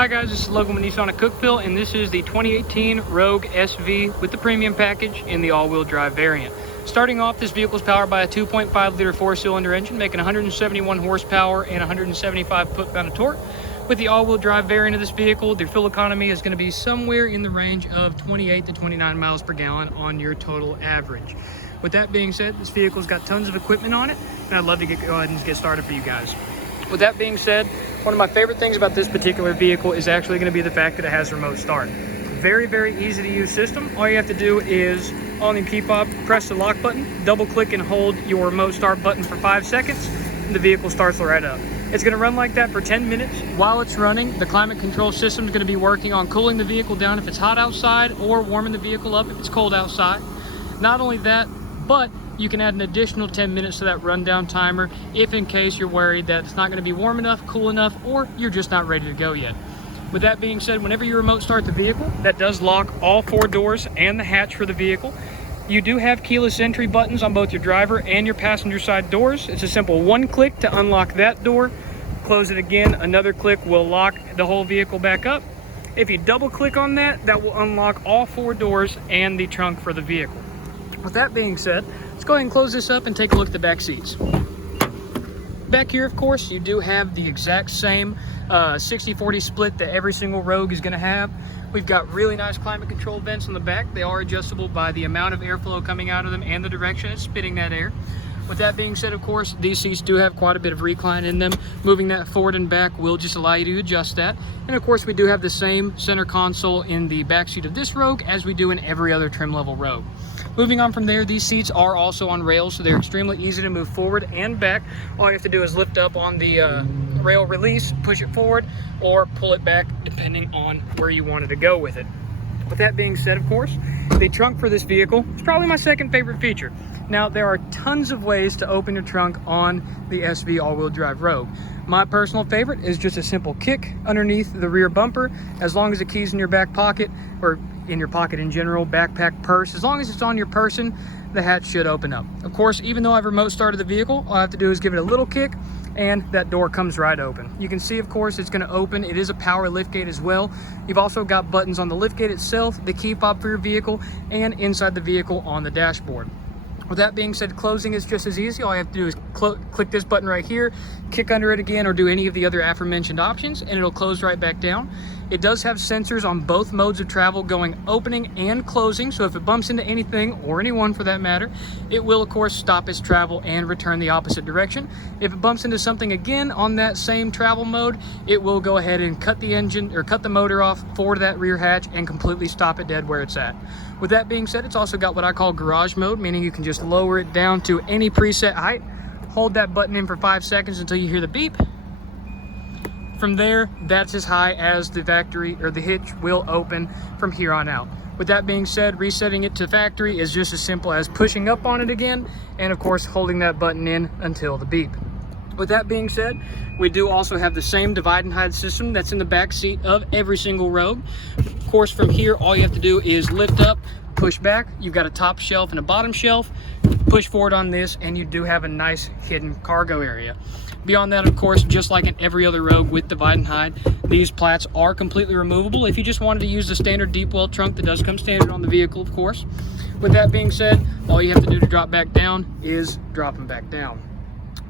Hi guys, this is Logan with Nissan at Cookeville, and this is the 2018 Rogue SV with the premium package in the all-wheel drive variant. Starting off, this vehicle is powered by a 2.5 liter four-cylinder engine, making 171 horsepower and 175 foot-pound of torque. With the all-wheel drive variant of this vehicle, the fuel economy is going to be somewhere in the range of 28 to 29 miles per gallon on your total average. With that being said, this vehicle's got tons of equipment on it, and I'd love to go ahead and get started for you guys. With that being said, one of my favorite things about this particular vehicle is actually going to be the fact that it has remote start. Very, very easy to use system. All you have to do is on the key fob, press the lock button, double click and hold your remote start button for 5 seconds, and the vehicle starts right up. It's going to run like that for 10 minutes. While it's running, the climate control system is going to be working on cooling the vehicle down if it's hot outside or warming the vehicle up if it's cold outside. Not only that, but you can add an additional 10 minutes to that rundown timer if in case you're worried that it's not going to be warm enough, cool enough, or you're just not ready to go yet. With that being said, whenever you remote start the vehicle, that does lock all 4 doors and the hatch for the vehicle. You do have keyless entry buttons on both your driver and your passenger side doors. It's a simple one click to unlock that door. Close it again, another click will lock the whole vehicle back up. If you double click on that, that will unlock all 4 doors and the trunk for the vehicle. With that being said, let's go ahead and close this up and take a look at the back seats. Back here, of course, you do have the exact same 60-40 split that every single Rogue is going to have. We've got really nice climate control vents on the back. They are adjustable by the amount of airflow coming out of them and the direction it's spitting that air. With that being said, of course, these seats do have quite a bit of recline in them. Moving that forward and back will just allow you to adjust that. And of course, we do have the same center console in the back seat of this Rogue as we do in every other trim level Rogue. Moving on from there, these seats are also on rails, so they're extremely easy to move forward and back. All you have to do is lift up on the rail release, push it forward, or pull it back depending on where you wanted to go with it. With that being said, of course, the trunk for this vehicle is probably my second favorite feature. Now, there are tons of ways to open your trunk on the SV all-wheel drive Rogue. My personal favorite is just a simple kick underneath the rear bumper. As long as the key's in your back pocket, or in your pocket in general, backpack, purse, as long as it's on your person, the hatch should open up. Of course, even though I've remote started the vehicle, all I have to do is give it a little kick and that door comes right open. You can see, of course, it's going to open. It is a power liftgate as well. You've also got buttons on the liftgate itself, the key fob for your vehicle, and inside the vehicle on the dashboard. With that being said, closing is just as easy. All you have to do is click this button right here, kick under it again, or do any of the other aforementioned options, and it'll close right back down. It does have sensors on both modes of travel going opening and closing, so if it bumps into anything, or anyone for that matter, it will of course stop its travel and return the opposite direction. If it bumps into something again on that same travel mode, it will go ahead and cut the engine or cut the motor off for that rear hatch and completely stop it dead where it's at. With that being said, it's also got what I call garage mode, meaning you can just lower it down to any preset height, hold that button in for 5 seconds until you hear the beep. From there, that's as high as the factory or the hitch will open from here on out. With that being said, resetting it to factory is just as simple as pushing up on it again and of course holding that button in until the beep. With that being said, we do also have the same divide and hide system that's in the back seat of every single Rogue. Of course, from here, all you have to do is lift up, push back. You've got a top shelf and a bottom shelf. Push forward on this and you do have a nice hidden cargo area. Beyond that, of course, just like in every other Rogue with divide and hide, these plats are completely removable if you just wanted to use the standard deep well trunk that does come standard on the vehicle, of course. With that being said, all you have to do to drop back down is drop them back down.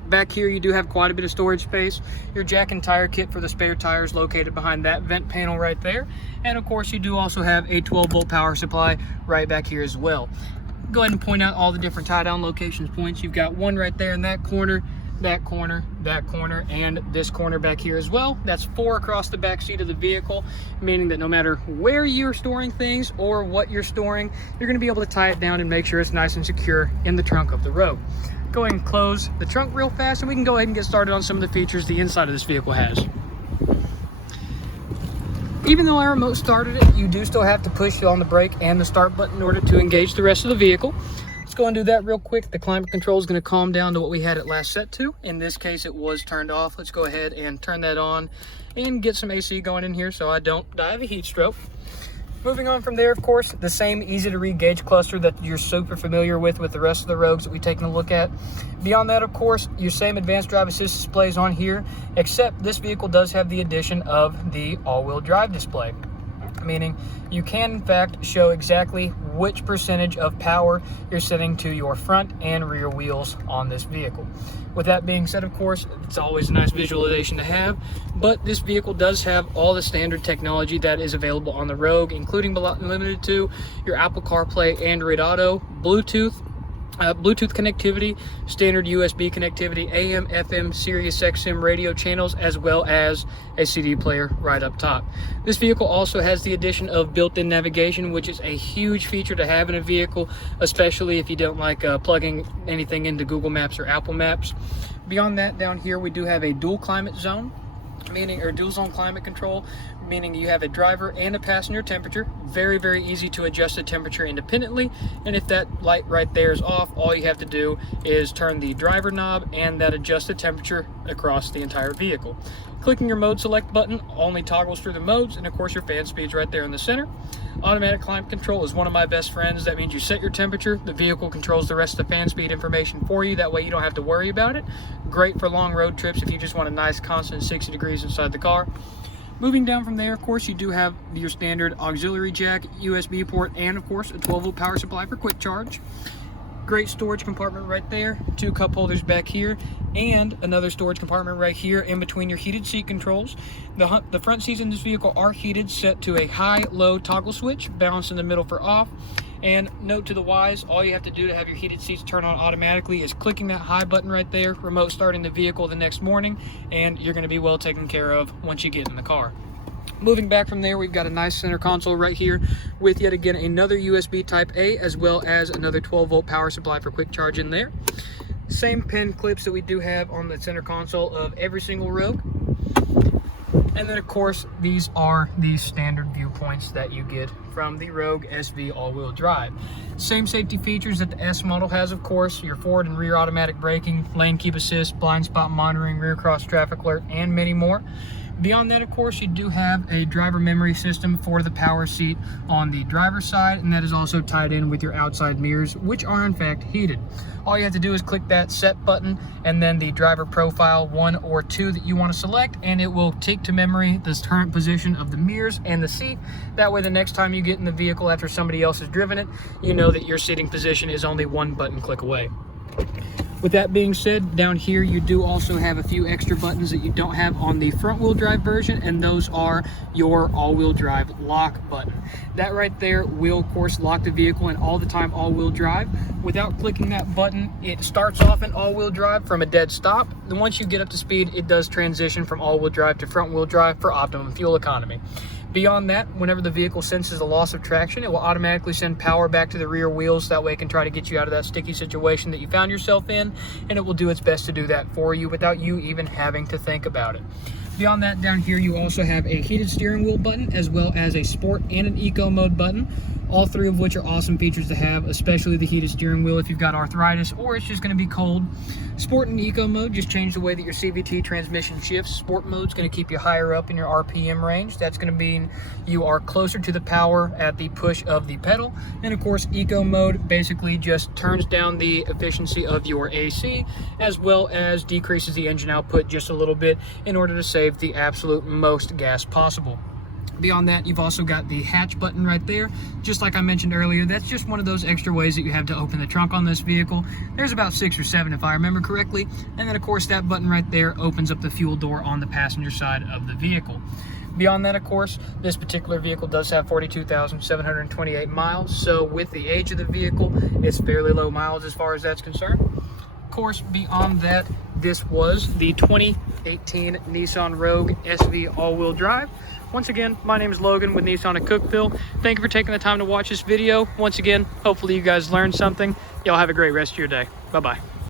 Back here, you do have quite a bit of storage space. Your jack and tire kit for the spare tires located behind that vent panel right there. And of course, you do also have a 12-volt power supply right back here as well. Go ahead and point out all the different tie-down locations points. You've got one right there in that corner, that corner, that corner, and this corner back here as well. That's 4 across the back seat of the vehicle, meaning that no matter where you're storing things or what you're storing, you're going to be able to tie it down and make sure it's nice and secure in the trunk of the Rogue. Go ahead and close the trunk real fast and we can go ahead and get started on some of the features the inside of this vehicle has. Even though I remote started it, you do still have to push on the brake and the start button in order to engage the rest of the vehicle. Let's go and do that real quick. The climate control is going to calm down to what we had it last set to. In this case, it was turned off. Let's go ahead and turn that on and get some AC going in here so I don't die of a heat stroke. Moving on from there, of course, the same easy to read gauge cluster that you're super familiar with the rest of the Rogues that we've taken a look at. Beyond that, of course, your same advanced drive assist displays on here, except this vehicle does have the addition of the all-wheel drive display, meaning you can in fact show exactly which percentage of power you're setting to your front and rear wheels on this vehicle. With that being said, of course, it's always a nice visualization to have, but this vehicle does have all the standard technology that is available on the Rogue, including but not limited to your Apple CarPlay, Android Auto, Bluetooth connectivity, standard USB connectivity, AM, FM, Sirius XM radio channels, as well as a CD player right up top. This vehicle also has the addition of built-in navigation, which is a huge feature to have in a vehicle, especially if you don't like plugging anything into Google Maps or Apple Maps. Beyond that, down here we do have a dual climate zone, meaning, or dual zone climate control, meaning you have a driver and a passenger temperature. Very easy to adjust the temperature independently, and if that light right there is off, all you have to do is turn the driver knob and that adjusts the temperature across the entire vehicle. Clicking your mode select button only toggles through the modes, and of course your fan speed's right there in the center. Automatic climate control is one of my best friends. That means you set your temperature, the vehicle controls the rest of the fan speed information for you. That way you don't have to worry about it. Great for long road trips if you just want a nice constant 60 degrees inside the car. Moving down from there, of course, you do have your standard auxiliary jack, USB port, and of course a 12-volt power supply for quick charge. Great storage compartment right there, 2 cup holders back here, and another storage compartment right here in between your heated seat controls. The front seats in this vehicle are heated, set to a high-low toggle switch, balanced in the middle for off. And note to the wise, all you have to do to have your heated seats turn on automatically is clicking that high button right there, remote starting the vehicle the next morning, and you're going to be well taken care of once you get in the car. Moving back from there, we've got a nice center console right here with yet again another USB type A, as well as another 12-volt power supply for quick charge in there. Same pin clips that we do have on the center console of every single Rogue. And then of course, these are the standard viewpoints that you get from the Rogue SV all-wheel drive. Same safety features that the S model has, of course, your forward and rear automatic braking, lane keep assist, blind spot monitoring, rear cross traffic alert, and many more. Beyond that, of course, you do have a driver memory system for the power seat on the driver's side, and that is also tied in with your outside mirrors, which are in fact heated. All you have to do is click that set button and then the driver profile 1 or 2 that you want to select, and it will take to memory the current position of the mirrors and the seat. That way the next time you get in the vehicle after somebody else has driven it, you know that your seating position is only 1 button click away. With that being said, down here you do also have a few extra buttons that you don't have on the front wheel drive version, and those are your all-wheel drive lock button. That right there will of course lock the vehicle in all the time all-wheel drive. Without clicking that button, it starts off in all-wheel drive from a dead stop. Then once you get up to speed, it does transition from all-wheel drive to front-wheel drive for optimum fuel economy. Beyond that, whenever the vehicle senses a loss of traction, it will automatically send power back to the rear wheels. That way it can try to get you out of that sticky situation that you found yourself in, and it will do its best to do that for you without you even having to think about it. Beyond that, down here you also have a heated steering wheel button, as well as a sport and an eco mode button, all 3 of which are awesome features to have, especially the heated steering wheel if you've got arthritis or it's just going to be cold. Sport and eco mode just change the way that your CVT transmission shifts. Sport mode is going to keep you higher up in your RPM range. That's going to mean you are closer to the power at the push of the pedal. And of course, eco mode basically just turns down the efficiency of your AC, as well as decreases the engine output just a little bit in order to save the absolute most gas possible. Beyond that, you've also got the hatch button right there. Just like I mentioned earlier, that's just one of those extra ways that you have to open the trunk on this vehicle. There's about 6 or 7 if I remember correctly. And then of course that button right there opens up the fuel door on the passenger side of the vehicle. Beyond that, of course, this particular vehicle does have 42,728 miles. So with the age of the vehicle, it's fairly low miles as far as that's concerned. Of course, beyond that, this was the 2018 Nissan Rogue SV all-wheel drive. Once again, my name is Logan with Nissan at Cookeville. Thank you for taking the time to watch this video. Once again, hopefully you guys learned something. Y'all have a great rest of your day. Bye-bye.